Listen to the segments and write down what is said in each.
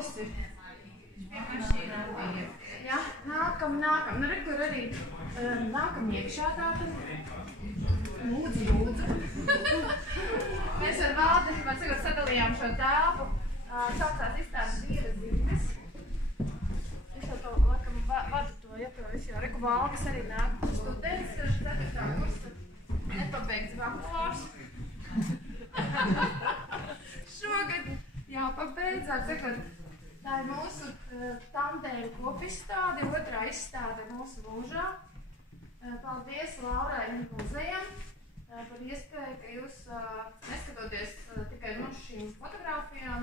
kokas ir. Jā, nākam. Nu, re, kur arī nākam iekšā tātad. Lūdzu. Mēs ar Valdi, var sakot, sadalījām šo telpu. Sākās izstādes Dieva zīmes. Es jau to, laikam, vadu to, ja to visu jau reku Valdis arī nāk. Students, 4. kursa, nepabeigts bakalārs. Šogad jāpabeidz, sakot, tā ir mūsu tandēma kopizstāde, otrā izstāde mūsu mūžā. Paldies Laurai un muzejam par iespēju, ka jūs, neskatoties tikai no šīm fotogrāfijām,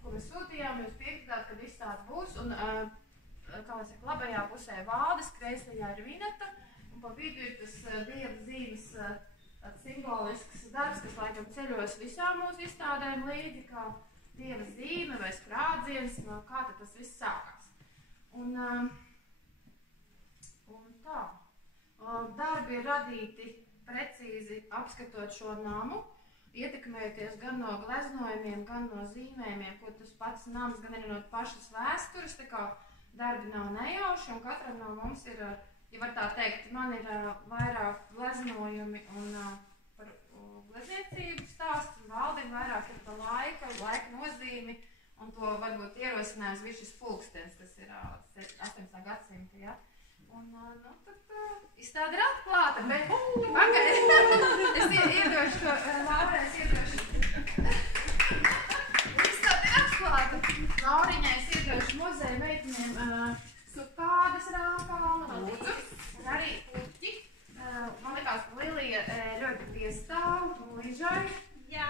ko mēs sūtījām, jūs piekritāt, kad izstāde būs. Un, kā mēs saka, labajā pusē Valdes, kreisajā ir Vineta, un pa vidu ir tas Dieva zīmes simbolisks darbs, kas laikam ceļos visām mūsu izstādēm līdzi, kā Dieva zīme vai sprādziens, kā tad tas viss sākās. Un tā. Darbi ir radīti precīzi apskatot šo namu, ietekmējoties gan no gleznojumiem, gan no zīmējumiem, ko tas pats nams, gan arī no pašas vēstures, tā kā darbi nav nejauši, un katram no mums ir, ja var tā teikt, man ir vairāk gleznojumi un par glezniecību stāsts, un Valdim vairāk ir par laika nozīmi, un to varbūt ierosinājums bija šis pulkstens, kas ir 18. gadsimta, ja? Un, nu, tad izstāde ir atklāta, bet pagaid, es iedošu to, Laurai, es iedošu. Izstāde ir atklāta. Lauriņai es iedošu muzeja meiteniem sukādas rākālu, un arī puķi. Man likās, ka Lilija ļoti piestāv Mūžai. Jā.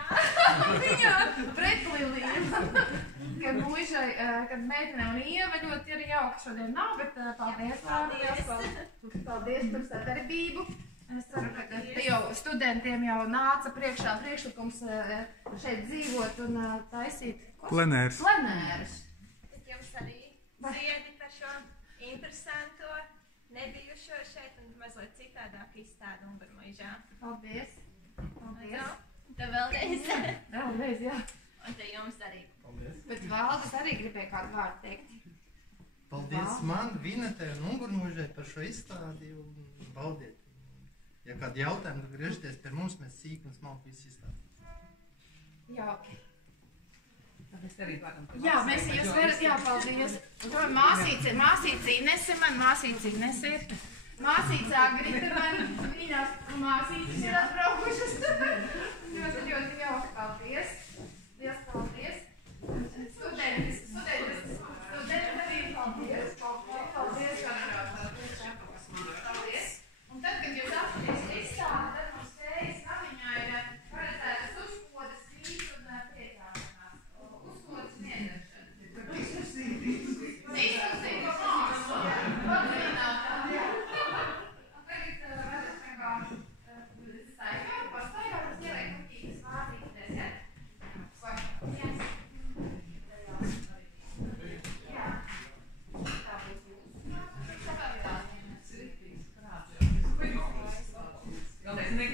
Viņa pret Liliju. Kad Mūžai, kad meitene un Ieva ļoti ir jauka šodien nav, bet paldies, Laura. Paldies par sadarbību. Es ceru, ka jau studentiem jau nāca priekšā priekšlikums šeit dzīvot un taisīt plenērus. Tad jums arī ziedi par šo interesanto, nebijušo šeit un mazliet citādāk izstādi Ungurmuižā. Paldies. Paldies. Tad vēlreiz. Vēlreiz, jā. Un te jums arī. Paldies. Bet Valdis arī gribēja kādu vārdu teikt. Paldies man, Vinetai un Ungurmuižai par šo izstādi un baudiet. Ja kādi jautājumi, tad griežties pie mums, mēs sīk un smalki visu izstādīt. Jā. Mēs arī varam. Jā, mēs jūs varat, jā, paldies. Māsīca Inese man, māsīca Inese ir. Māsīca Agrita man, viņās māsīcas ir atbraukušas. Ļoti jauki, paldies. Liels paldies. Studenti arī paldies. Paldies, paldies. Un tad, kad jūs apskaties izstādi, tad mums spējas namiņā ir paredzētas uzkodas, vīts un priecāšanās. Uzkodas miedaršana. Diskusija pa māsu. Padziļinātā. Un tagad varat kā staigāt, pastaigāt, tas ieliek kuķītas vārdītes, ja? Jā. Tā būs jūsu. Galvenais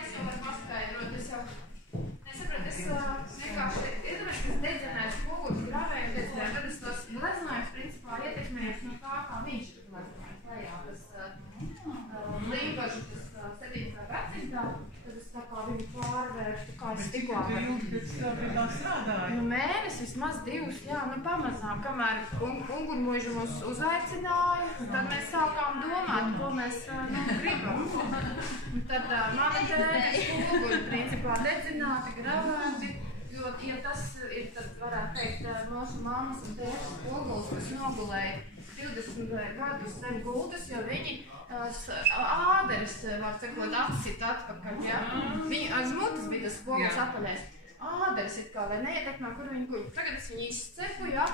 Es jau varu paskaidrot, es nesapratu, vienkārši iedomājos, kas dedzinājis spoguļus gravēju dedzinājums, tad es tos gleznājums principā ietekmējos no tā, kā viņš ir gleznājums lejā. Tas līpaši, tas 7. gadsimtā, tad es tā kā viņu pārvērstu, kā es tiklā varu. Nu, mēnesis, vismaz 2, jā, nu pamazām, kamēr Ungurmuiža mūs uzaicināja, tad mēs sākām domāt, ko mēs gribam. Un tad mana tēta spoguļi principā dedzināti, gravēti, jo, ja tas ir, tad varētu teikt, mūsu mammas un tēta spogulis, kas nogulēja 20 gadus zem gultas, jo viņi āderis, var sakot, atsit atpakaļ, ja? Viņi aiz mutes bija tas spogulis apaļais. Āderis it kā, lai neietekmē, kur viņi guļ. Tagad es viņu izcepu, ja?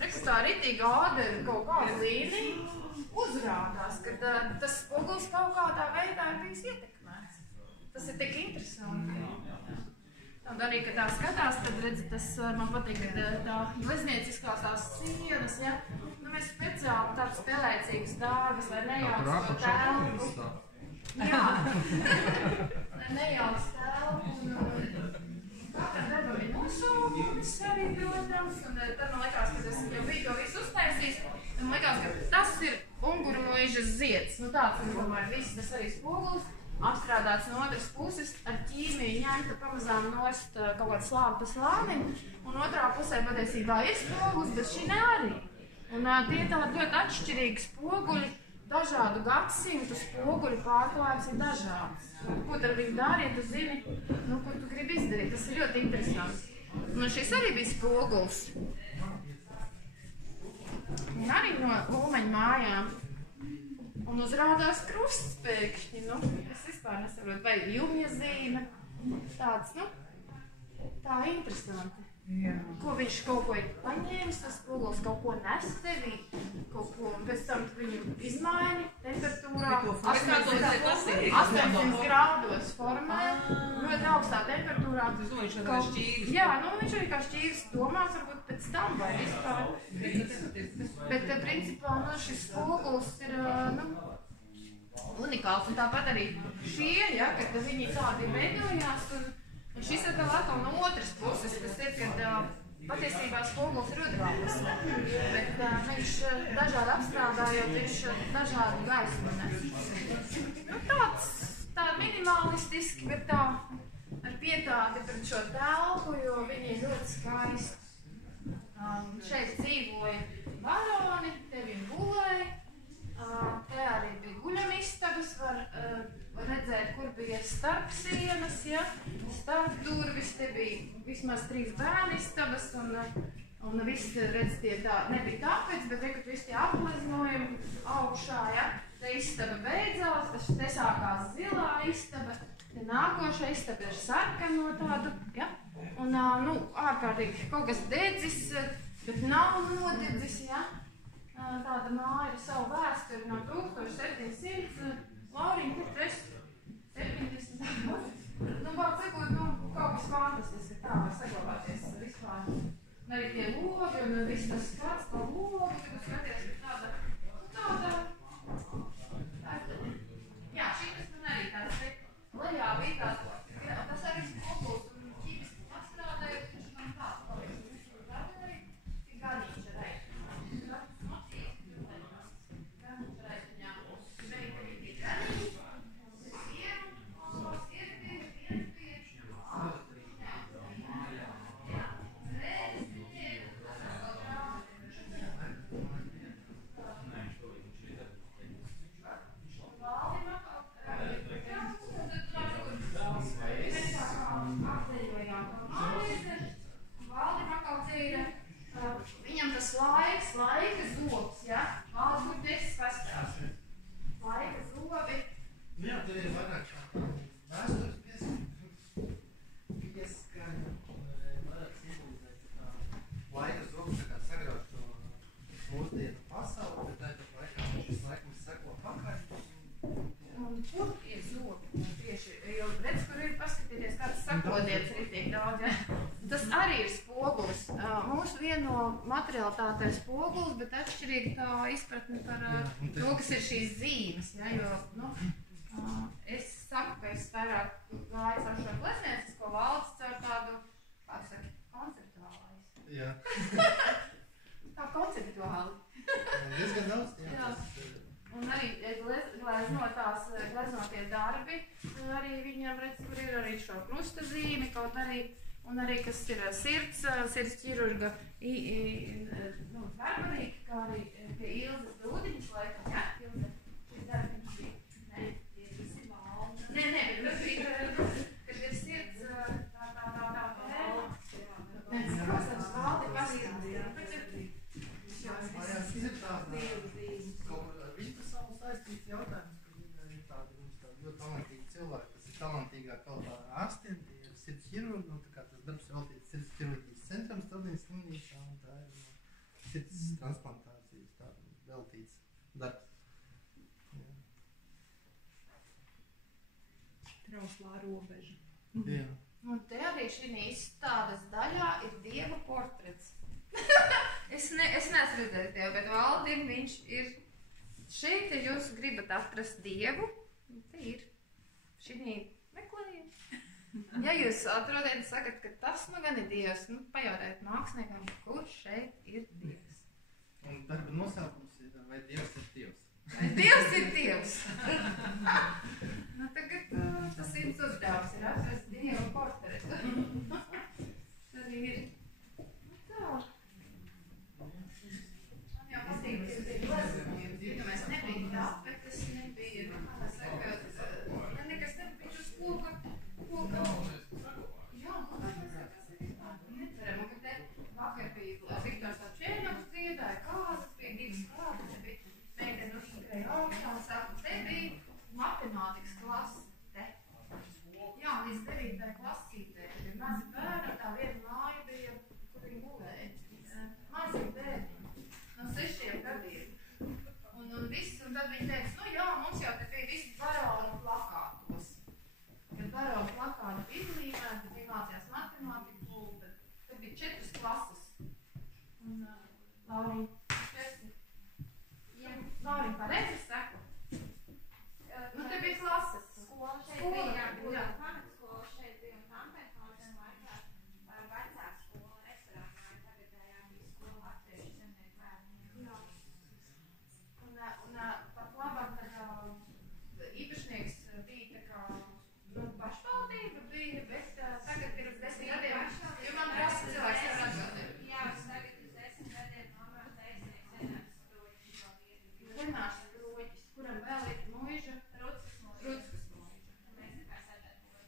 Reiks tā ritīga āderi kaut kāda līnija uzrādās, kad tas spogulis kaut kādā veidā ir bijis ietekmēts. Tas ir tik interesanti. Un arī, kad tā skatās, tad redzi, tas man patīk, ka tā gleznieciskās tās sienas, ja? Nu, mēs speciāli tāds spēlēcīgs darbus, lai nejauc to telpu. Jā, lai nejauc telpu. Katram darbam ir nosaukumis arī, protams, un tad man likās, ka es jau biju to visu uztaisījis, un man likās, ka tas ir unguru muižas zieds. Nu tāds, es domāju, viss tas arī spogulis. Apstrādāts no otras puses, ar ķīmiju ņemta pamazām nost kaut kādu slāni pa slānim, un otrā pusē patiesībā ir spogulis, bet šī ne arī. Un tie tādi ļoti atšķirīgi spoguļi, dažādu gadsimtu spoguļu pārklājums ir dažāds. Ko tad viņi dara, ja tu zini, nu, ko tu gribi izdarīt? Tas ir ļoti interesanti. Un šis arī bija spogulis. Un arī no Ulmaņa mājām. Un uzrādās krusts pēkšņi, nu, es vispār nesaprotu, vai jumja zīme, tāds, nu, tā interesanti. Jā. Ko viņš kaut ko ir paņēmis, tas spogulis kaut ko nes tevī, kaut ko, un pēc tam viņu izmaini temperatūrā, 800 grādos formē, ļoti augstā temperatūrā. Es domāju, viņš kā šķīvis. Jā, nu, viņš arī kā šķīvis domās, varbūt pēc tam vai vispār. Bet, principā, nu, šis spogulis ir, nu, unikāls, un tāpat arī šie, ja, kad viņi tādi veidojās, un šis ir atkal no otras puses, tas ir, kad patiesībā spogulis ir otrā pusē, bet viņš dažādi apstrādājot, viņš dažādu gaismu nes. Nu, tā minimalistiski, bet tā ar pietāti pret šo telpu, jo viņi ir ļoti skaisti. Šeit dzīvoja baroni, te viņi gulēja, te arī bija guļamistabas, var redzēt, kur bija starp sienas, ja? Starp durvis, te bija vismaz 3 bērnistabas, un viss, redz, tie tā, nebija tāpēc, bet rekat visi tie apleznojumi augšā, ja? Te istaba beidzās, te sākās zilā istaba, te nākošā istaba ir sarkano tādu, ja? Un, nu, ārkārtīgi kaut kas dedzis, bet nav nodedzis, ja? Tāda māja ir savu vēsturi no 1700, Lauriņa, kur tu esi? 70. Nu, var sakot, nu, kaut kas fantastisks ir tā, var saglabāties vispār. Un arī tie logi, un viss tas skats pa logu, kad tu skaties, ir tāda, jā, šī tas man arī tāds, lejā bija tāds, tas arī spogulis, un ķīmiski atstrādājot, viņš man tāds paliek, viņš arī tik ganīši ar viņam tas laika zobs, ja? Valds, kur tu esi pastāstīt? Laika zobi. Jā, tur ir vairāk vēstures pieskaņa, vairāk simbolizēt laika zobs, kā sagrauž to mūsdienu pasauli, bet tāpat laikā šis laikums seko pakaļ. Un kur ir zobi? Tieši, jo redz, kur ir paskatieties, kāds sakodietis ir tiek daudz, ja? Tas arī ir spogulis. Mūsu vieno materialitāte ir spogulis, bet atšķirīgi tā izpratne par to, kas ir šīs zīmes, ja? Jo, nu, es saku, ka es vairāk gāju ar šo glezniecisko valdes caur tādu, kā saka, konceptuālais. Jā. Kā konceptuāli. Diezgan daudz, jā. Un arī gleznotie darbi, arī viņam redz, kur ir arī šo krusta zīmi, kaut arī, un arī, kas ir sirds ķirurga, nu, darbarīgi, kā arī pie Ilzes Dūdiņas laikam, jā, Ilze, šis darbiņš bija, ne, tie visi valda. Nē, bet bija, ka ir sirds, tā, Nē, protams, valdi saistīts jautājums, ka viņi ir tādi ļoti talantīgi cilvēki, kas ir talantīgāk kaut kā ārstiem, tie ir sirds ķirurgi, un tā kā tas darbs veltīts sirds ķirurģijas centram Stradīnas slimnīcā, un tā ir sirds transplantācijas tā veltīts darbs. Trauslā robeža. Jā. Un te arī šī izstādes daļā ir Dieva portrets. es neesmu redzējis Dievu, bet Valdim viņš ir šeit, ja jūs gribat atrast Dievu, te ir šī meklējums. Ja jūs atrodat un sakat, ka tas nu gan ir Dievs, nu pajautājiet māksliniekam, kurš šeit ir Dievs. Un darba nosaukums ir, vai Dievs ir Dievs? Vai Dievs ir Dievs? Nu tagad tas ir uzdevums, ir atrast Dieva portretu. Tad ir. Nu tā. Man jau patīk, ka ir gleznojumu, jo mēs nebija tapetes, nebija, kā saka, nekas nebija uz koka. Jā, nu tas ir neceram, un ka te vakar bija Viktors Čēņoks dziedāja, kāzas bija, divas kāzas, te bija meiteni uzskrēja augstā un saka, te bija matemātikas klase, te. Jā, līdz 9. klasītē, kad ir mazi bērni, tā viena māja bija, kur viņi gulēja. Mazi bērni, no 6 gadiem. Un viss, un tad viņi teica, nu jā, mums jau te bija visi baronu plakātos. Kad baronu plakāti bija izlīmēti, tad viņi mācījās matemātiku, tad bija 4 klases. Un Lauriņ, Lauriņ, pareizi saku? Nu, te bija klases. Skola šeit bija, jā, pamatskola šeit bija un Kampenhausen laikā vecā skola restorānā, tagadējā bija skola latviešu zemnieku bērniem. Jā. Un pat labāk tad īpašnieks bija tā kā, nu, pašvaldība bija, bet tagad ir uz 10 gadiem, jo man prasa cilvēks ar atbildību. Jā, tagad uz 10 gadiem nomēr teisnieks Renārs Stroģis. Renārs Stroģis, kuram vēl ir muiža, Ruckas mūža. Ruckas mūža. Mēs nekā sadarbojamies.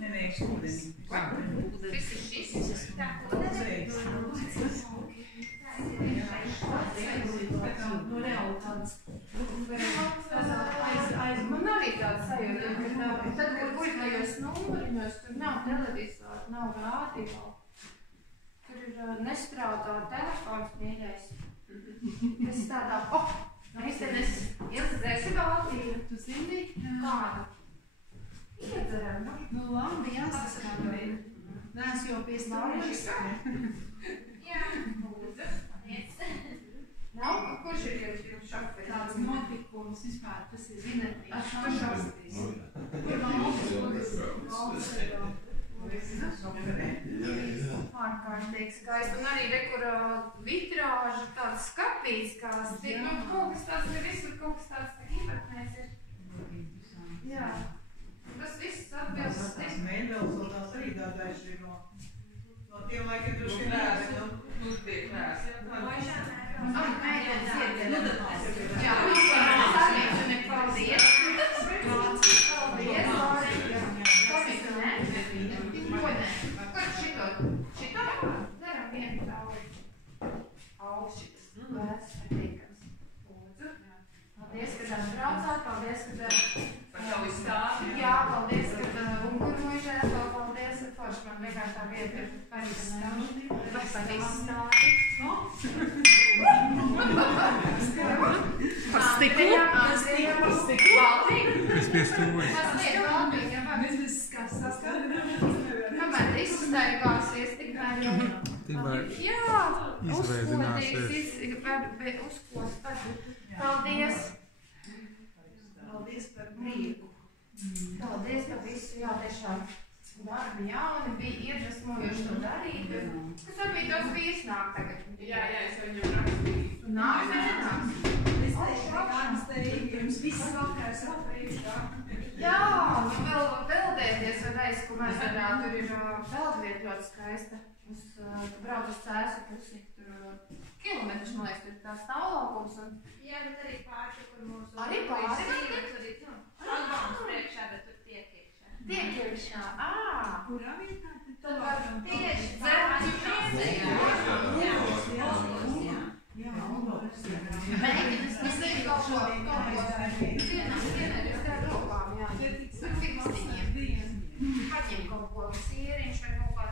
Nē, šodien. Viss ir šis. Tā, Nu, reāli tāds. Man arī tāds sajūta, ka tad, kad guļtajos numuriņos, tur nav televizora, nav radio. Tur ir nestrādā telefons mīļais. Tas tādā, meitenes, iedzerēsi Baltīnu. Tu zini? Kādu? Iedzeram, nu? Nu, labi, jāsasaka. Nē, es jau piestāvēšu. jā, lūdzu. Nav? Kurš ir jums šoferis? Tāds notikums vispār, tas ir zinatīgi. Kurš šoferis? Ārkārtīgi skaisti. Un arī rekur vitrāža tāds skapīts, kā stīk. Nu, kaut kas tāds ir visur, kaut kas tāds īpatnēs ir. Jā. Tas viss atbilst. Tas mēģinājums vēl tās arī tādājuši ir no tiem laikiem droši krēsi. Nu, tie krēsi. Mēģinājums iedzeram. Jā, samītu nepaldies. Paldies. Samītu, ne? Ko ne? Kur šito? Šito? Daram vienu tālu. Augšitas. Vēs, patīkams. Lūdzu. Paldies, ka atbraucāt. Paldies, ka... Par savu izstādi. Jā, paldies, ka ungurmojušajā. Paldies, ka forši man vienkārši tā vieta ir paristādi. Par izstādi. Par stiklu? Par stiklu. Baltīgi. Es piestūvēju. Mazliet baltīgi, jā, vai? Mēs kas saskatām. Kamēr izstaigāsies, tikmēr jau... Tikmēr Jā, izveidināsies. uzkos. Paldies. Paldies par prieku. Paldies par visu, jā, tiešām. Darbi jauni, bija iedvesmojoši to darīt. Kas varbūt tos vīrs nāk tagad? Jā, es viņam rakstīju. Tu nāk, nenāks? Es teikšu, ka kāds teikti, jums viss vakars atveikstā. Jā, nu vēl peldēties var reiz, ko mēs varētu. Tur ir peldvieta ļoti skaista. Brauc uz Cēsu pusi, tur kilometrus, man liekas, tur ir tās tālaukums. Jā, bet arī pārti, kur mūsu... Arī pārti? Tur ir, šalbāns priekšā, bet tur tiek iekšā. Tiek iekšā, Kurā vietā? Tad var Tieši Jā, Oldos. mēģinās, es zinu kaut ko cienīt ar rokām, jā. Ar fikstiņiem. Paņem kaut ko sieriņš vai kaut kā